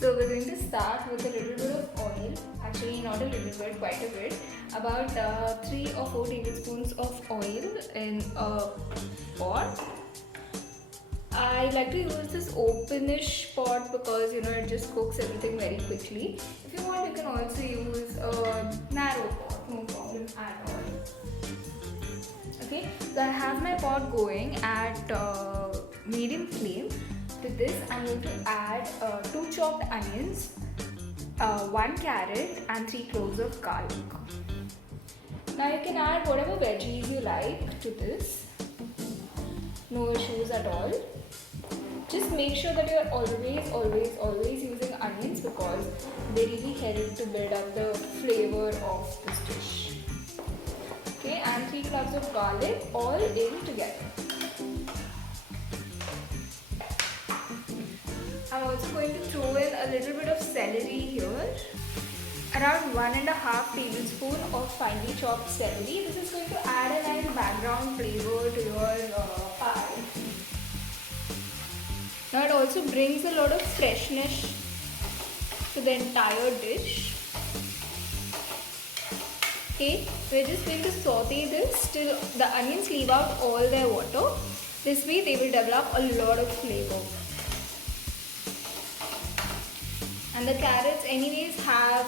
So we're going to start with a little bit of oil, actually not a little bit, quite a bit, about 3 or 4 tablespoons of oil in a pot. I like to use this openish pot because it just cooks everything very quickly. If you want, you can also use a narrow pot, no problem at all. Okay, so I have my pot going at medium flame. To this, I'm going to add 2 chopped onions, 1 carrot, and 3 cloves of garlic. Now you can add whatever veggies you like to this. No issues at all. Just make sure that you're always using onions because they really help to build up the flavor of this dish. Okay, and 3 cloves of garlic all in together. I'm also going to throw in a little bit of celery here. Around 1.5 tablespoon of finely chopped celery. This is going to add a nice background flavor to your pie. Now it also brings a lot of freshness to the entire dish. Okay, we're just going to saute this till the onions leave out all their water. This way they will develop a lot of flavor. And the carrots anyways have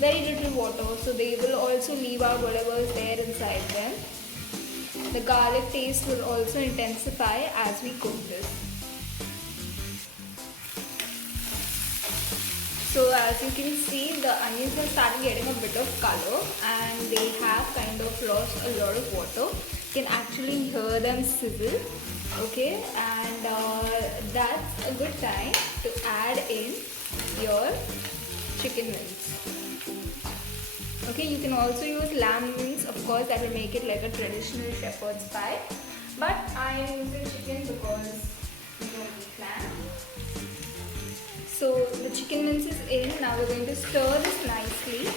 very little water, so they will also leave out whatever is there inside them. The garlic taste will also intensify as we cook this. So as you can see, the onions have started getting a bit of color and they have kind of lost a lot of water. You can actually hear them sizzle. Okay, and that's a good time to add in your chicken wings. Okay, you can also use lamb wings, of course, that will make it like a traditional shepherd's pie. But I am using chicken because we don't eat lamb. So the chicken mince is in. Now we're going to stir this nicely.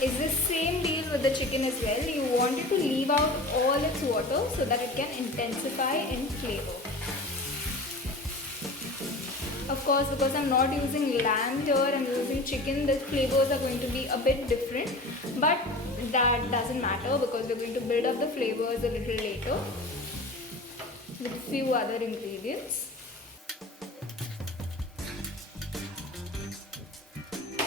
It's the same deal with the chicken as well. You want it to leave out all its water so that it can intensify in flavor. Of course, because I'm not using lamb here, I'm using chicken, the flavors are going to be a bit different. But that doesn't matter because we're going to build up the flavors a little later with few other ingredients.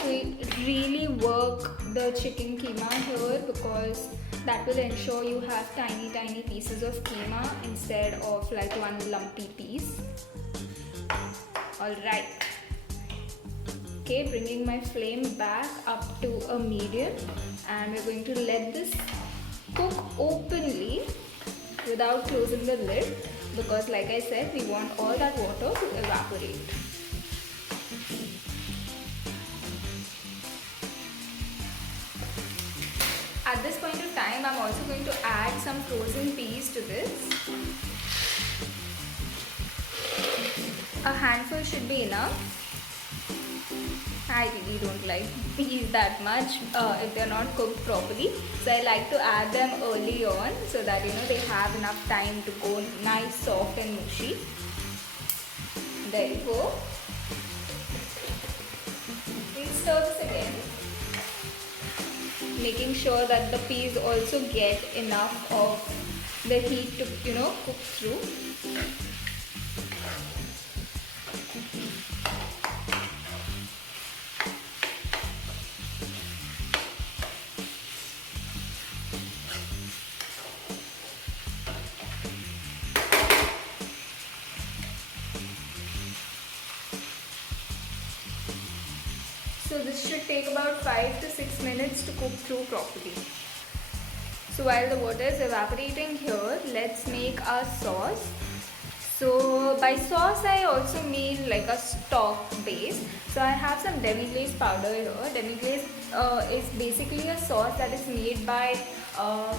We really work the chicken keema here because that will ensure you have tiny pieces of keema instead of like one lumpy piece. Alright. Okay, bringing my flame back up to a medium and we're going to let this cook openly without closing the lid because like I said, we want all that water to evaporate. At this point of time, I'm also going to add some frozen peas to this. A handful should be enough. I really don't like peas that much if they're not cooked properly. So I like to add them early on so that they have enough time to go nice, soft and mushy. There you go. We'll stir this again, making sure that the peas also get enough of the heat to cook through. So this should take about 5 to 6 minutes to cook through properly. So while the water is evaporating here, let's make our sauce. So by sauce I also mean like a stock base. So I have some demi-glace powder here. Demi-glace is basically a sauce that is made by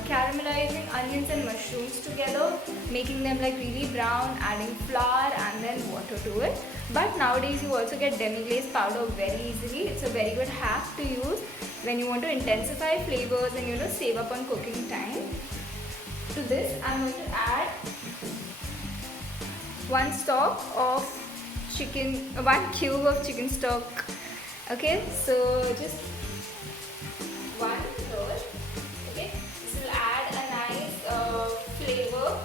caramelizing onions and mushrooms together, making them like really brown, adding flour and then water to it. But nowadays you also get demi-glace powder very easily. It's a very good hack to use when you want to intensify flavors and save up on cooking time. To this I'm going to add 1 stock of chicken, 1 cube of chicken stock. Okay, so just 1 here. Okay, this will add a nice flavor.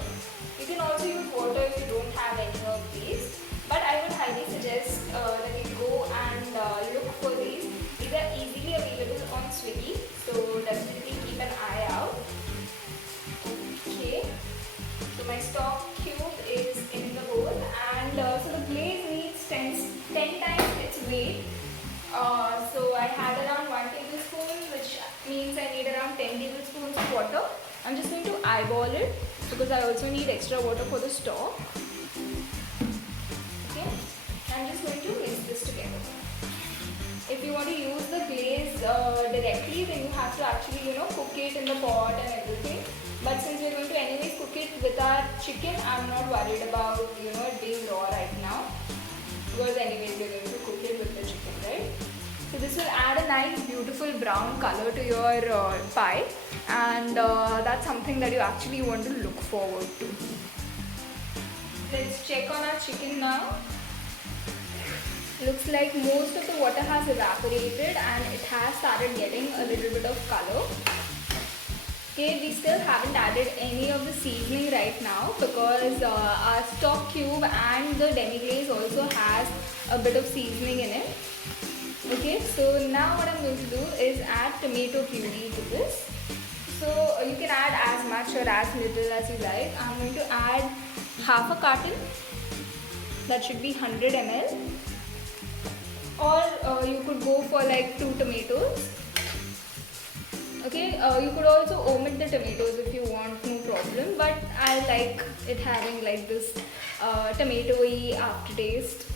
You can also use water if you don't have any of these, but I would highly suggest that you go and look for these. These are easily available on Swiggy, so definitely keep an eye out. Okay, so my stock cube is in the bowl, and so the glaze needs 10 times its weight. So I had around 1 tablespoon, which means I need around 10 tablespoons of water. I'm just going to eyeball it because I also need extra water for the stock. Okay, I'm just going to mix this together. If you want to use the glaze directly, then you have to actually cook it in the pot and everything. But since we're going to anyways cook it with our chicken, I'm not worried about it being raw right now, because anyways we're going to cook it with the chicken, right? So this will add a nice beautiful brown color to your pie, and that's something that you actually want to look forward to. Let's check on our chicken now. Looks like most of the water has evaporated and it has started getting a little bit of color. Okay, we still haven't added any of the seasoning right now because our stock cube and the demi glaze also has a bit of seasoning in it. Okay, so now what I'm going to do is add tomato puree to this. So you can add as much or as little as you like. I'm going to add half a carton. That should be 100 ml. Or you could go for like 2 tomatoes. Okay, you could also omit the tomatoes if you want, no problem. But I like it having like this tomatoey aftertaste.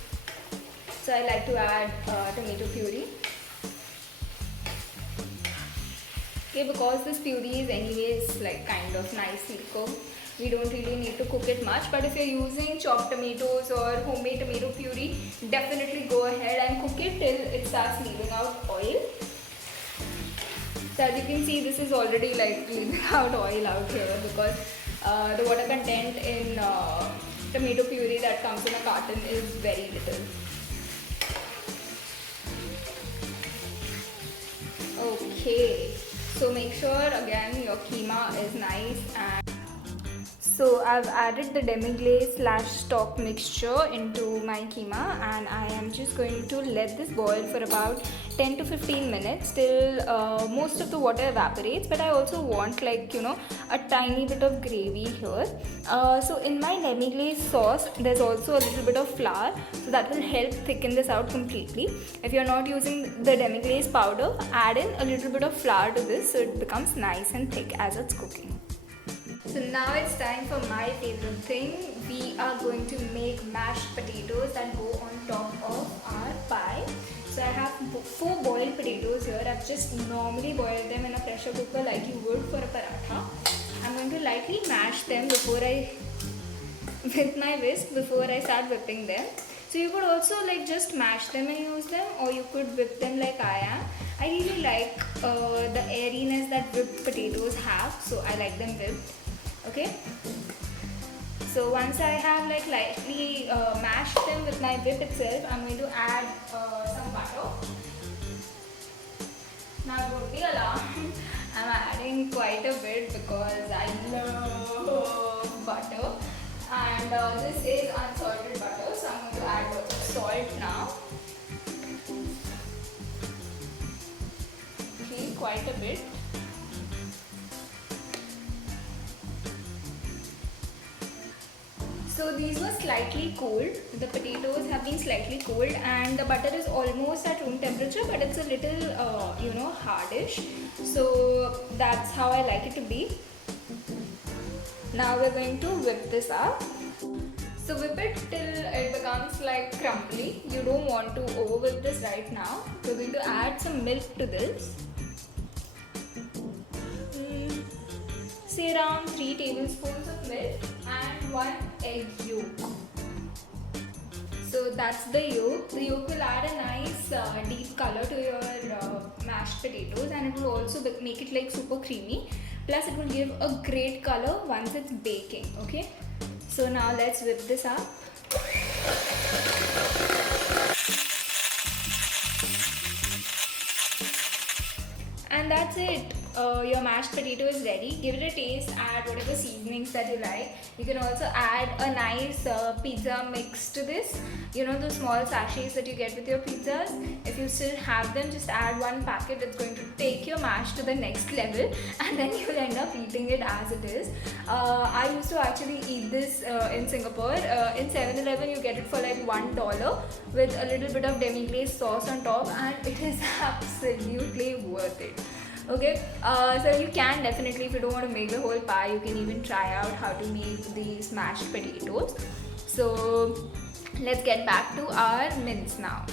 So I like to add tomato puree. Okay, because this puree is anyways like kind of nicely cooked, we don't really need to cook it much. But if you're using chopped tomatoes or homemade tomato puree, definitely go ahead and cook it till it starts leaving out oil. So as you can see, this is already like leaving out oil out here because the water content in tomato puree that comes in a carton is very little. Okay, so make sure again your keema is nice. And so I've added the demi glaze / stock mixture into my keema, and I am just going to let this boil for about 10 to 15 minutes till most of the water evaporates. But I also want like a tiny bit of gravy here. So in my demi glaze sauce there's also a little bit of flour, so that will help thicken this out completely. If you're not using the demi glaze powder, add in a little bit of flour to this so it becomes nice and thick as it's cooking. So now it's time for my favorite thing. We are going to make mashed potatoes that go on top of our pie. So I have 4 boiled potatoes here. I've just normally boiled them in a pressure cooker like you would for a paratha. I'm going to lightly mash them with my whisk before I start whipping them. So you could also like just mash them and use them, or you could whip them like I am. I really like the airiness that whipped potatoes have, so I like them whipped. Okay, so once I have like lightly mashed them with my whip itself, I'm going to add some butter. Now don't be alarmed, I'm adding quite a bit because I love butter, and this is unsalted butter, so I'm going to add lots of salt now. Okay, quite a bit. So these were slightly cold. The potatoes have been slightly cold, and the butter is almost at room temperature, but it's a little, hardish. So that's how I like it to be. Now we're going to whip this up. So whip it till it becomes like crumbly. You don't want to over whip this right now. We're going to add some milk to this. Say around 3 tablespoons of milk and 1 egg yolk. So that's the yolk. The yolk will add a nice deep color to your mashed potatoes, and it will also make it like super creamy. Plus it will give a great color once it's baking. Okay. So now let's whip this up. And that's it. Your mashed potato is ready. Give it a taste, add whatever seasonings that you like. You can also add a nice pizza mix to this. You know the small sachets that you get with your pizzas? If you still have them, just add one packet. It's going to take your mash to the next level, and then you'll end up eating it as it is. I used to actually eat this in Singapore. In 7-Eleven, you get it for like $1 with a little bit of demi-glace sauce on top, and it is absolutely worth it. Okay, so you can definitely, if you don't want to make the whole pie, you can even try out how to make these mashed potatoes. So let's get back to our mince now.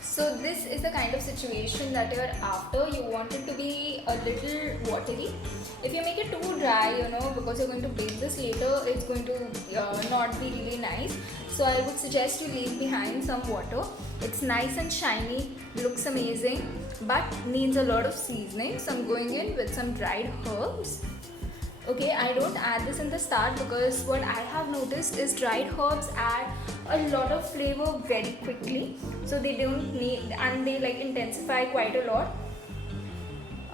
So this is the kind of situation that you're after. You want it to be a little watery. If you make it too dry, because you're going to bake this later, it's going to not be really nice. So I would suggest you leave behind some water. It's nice and shiny, looks amazing, but needs a lot of seasoning. So I'm going in with some dried herbs. Okay, I don't add this in the start because what I have noticed is dried herbs add a lot of flavor very quickly. So they don't need, and they like intensify quite a lot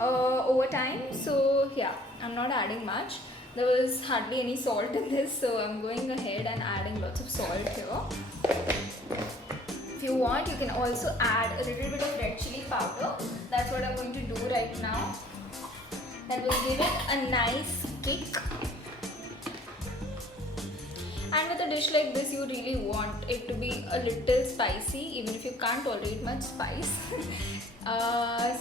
over time. So yeah, I'm not adding much. There was hardly any salt in this, so I'm going ahead and adding lots of salt here. If you want, you can also add a little bit of red chili powder. That's what I'm going to do right now. That will give it a nice kick. And with a dish like this, you really want it to be a little spicy, even if you can't tolerate much spice.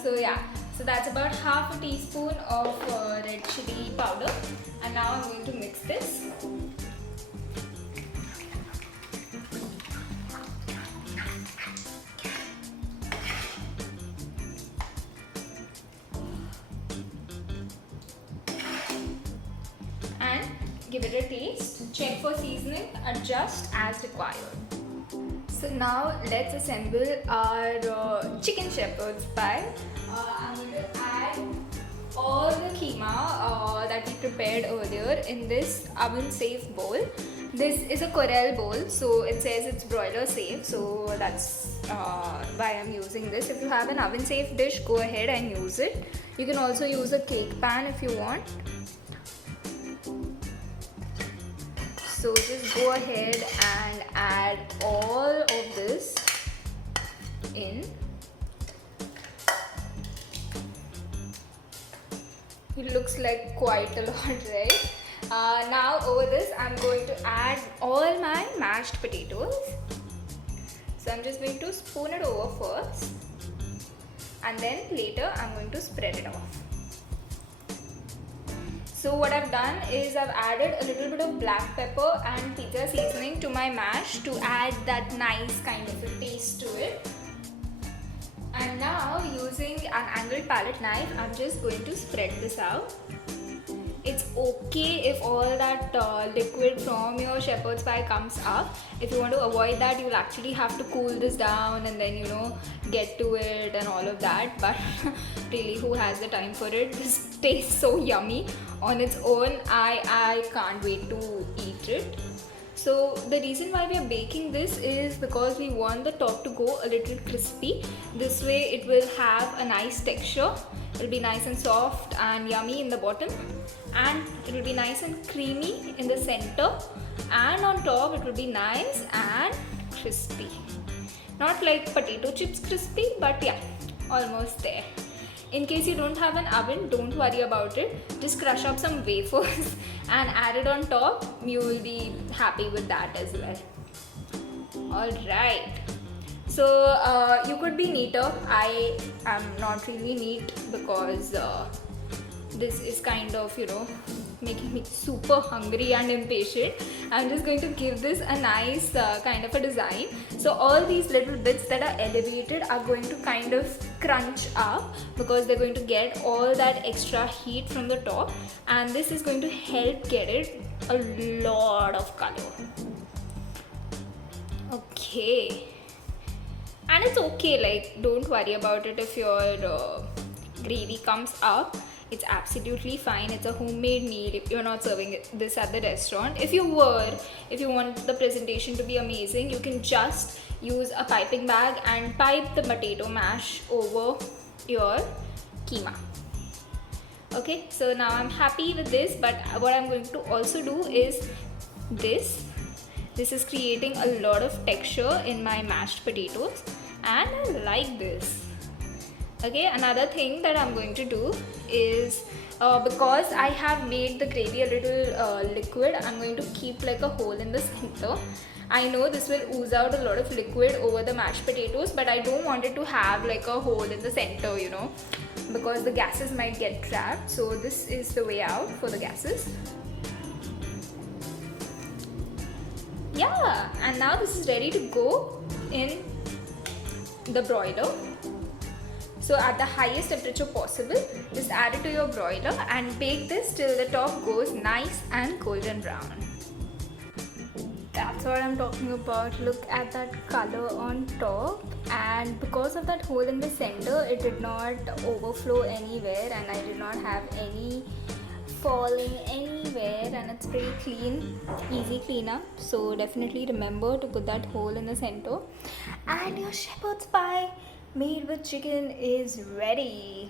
So yeah, so that's about half a teaspoon of red chili powder. And now I'm going to mix this. Give it a taste, check for seasoning, adjust as required. So now let's assemble our chicken shepherd's pie. I'm going to add all the keema that we prepared earlier in this oven safe bowl. This is a Corelle bowl, so it says it's broiler safe, so that's why I'm using this. If you have an oven safe dish, go ahead and use it. You can also use a cake pan if you want. So just go ahead and add all of this in. It looks like quite a lot, right? Now over this, I'm going to add all my mashed potatoes. So I'm just going to spoon it over first, and then later I'm going to spread it off. So what I've done is I've added a little bit of black pepper and pizza seasoning to my mash to add that nice kind of a taste to it. And now using an angled palette knife, I'm just going to spread this out. It's okay if all that liquid from your shepherd's pie comes up. If you want to avoid that, you'll actually have to cool this down and then get to it and all of that. But really, who has the time for it? This tastes so yummy on its own. I can't wait to eat it. So the reason why we are baking this is because we want the top to go a little crispy. This way it will have a nice texture. It will be nice and soft and yummy in the bottom, and it will be nice and creamy in the center, and on top it will be nice and crispy. Not like potato chips crispy, but yeah, almost there. In case you don't have an oven, don't worry about it. Just crush up some wafers and add it on top. You will be happy with that as well. Alright. So you could be neater. I am not really neat because this is kind of, making me super hungry and impatient. I'm just going to give this a nice kind of a design. So all these little bits that are elevated are going to kind of crunch up because they're going to get all that extra heat from the top, and this is going to help get it a lot of color. Okay. And it's okay, like don't worry about it if your gravy comes up. It's absolutely fine. It's a homemade meal. If you're not serving this at the restaurant, if you want the presentation to be amazing, you can just use a piping bag and pipe the potato mash over your keema. Okay, so now I'm happy with this, but what I'm going to also do is this. This is creating a lot of texture in my mashed potatoes, and I like this. Okay, another thing that I'm going to do is because I have made the gravy a little liquid, I'm going to keep like a hole in the center. I know this will ooze out a lot of liquid over the mashed potatoes, but I don't want it to have like a hole in the center, you know, because the gases might get trapped. So this is the way out for the gases. Yeah, and now this is ready to go in the broiler. So at the highest temperature possible, just add it to your broiler and bake this till the top goes nice and golden brown. That's what I'm talking about. Look at that color on top, and because of that hole in the center, it did not overflow anywhere and I did not have any falling anywhere, and it's pretty clean, easy cleanup. So definitely remember to put that hole in the center. And your shepherd's pie made with chicken is ready.